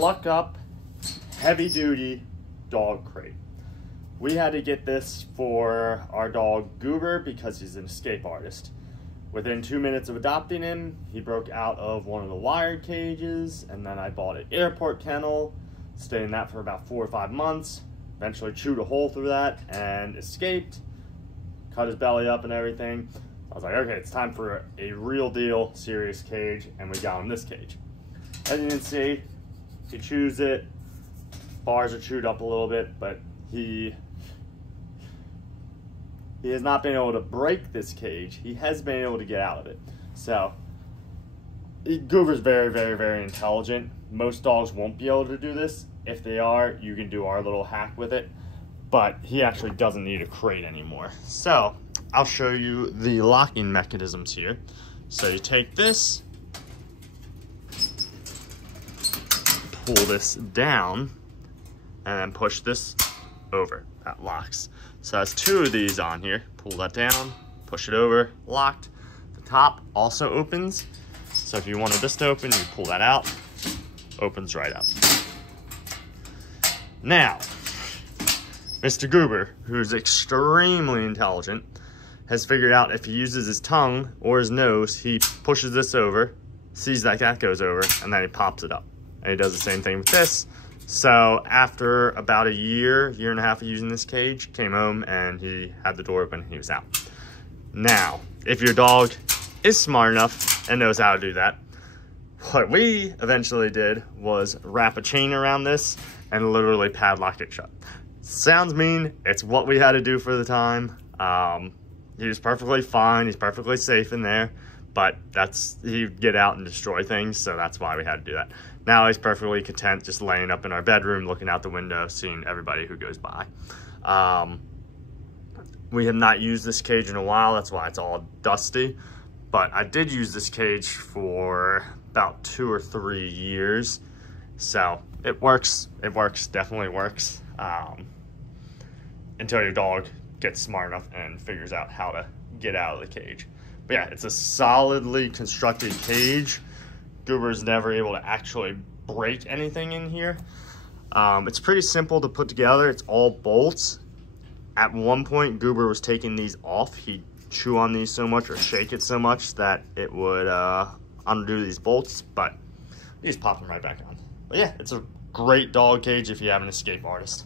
LUCKUP heavy duty dog crate. We had to get this for our dog Goober because he's an escape artist. Within 2 minutes of adopting him, he broke out of one of the wired cages, and then I bought an airport kennel, stayed in that for about 4 or 5 months, eventually chewed a hole through that and escaped, cut his belly up and everything. I was like, okay, it's time for a real deal, serious cage, and we got him this cage. As you can see, he chews it, bars are chewed up a little bit, but he has not been able to break this cage. He has been able to get out of it. So, Goober's very, very, very intelligent. Most dogs won't be able to do this. If they are, you can do our little hack with it. But he actually doesn't need a crate anymore. So, I'll show you the locking mechanisms here. So you take this, pull this down, and then push this over. That locks. So that's 2 of these on here. Pull that down, push it over, locked. The top also opens. So if you wanted this to open, you pull that out, opens right up. Now, Mr. Goober, who's extremely intelligent, has figured out if he uses his tongue or his nose, he pushes this over, sees that goes over, and then he pops it up. And he does the same thing with this. So after about a year and a half of using this cage, came home and he had the door open, he was out. Now, if your dog is smart enough and knows how to do that, what we eventually did was wrap a chain around this and literally padlock it shut. Sounds mean, it's what we had to do for the time. He was perfectly fine, he's perfectly safe in there, but he'd get out and destroy things, so that's why we had to do that. Now he's perfectly content just laying up in our bedroom, looking out the window, seeing everybody who goes by. We have not used this cage in a while, that's why it's all dusty, but I did use this cage for about 2 or 3 years, so it works, definitely works, until your dog gets smart enough and figures out how to get out of the cage. But yeah, it's a solidly constructed cage. Goober's never able to actually break anything in here. It's pretty simple to put together. It's all bolts. At one point, Goober was taking these off. He'd chew on these so much or shake it so much that it would undo these bolts, but you just pop them right back on. But yeah, it's a great dog cage if you have an escape artist.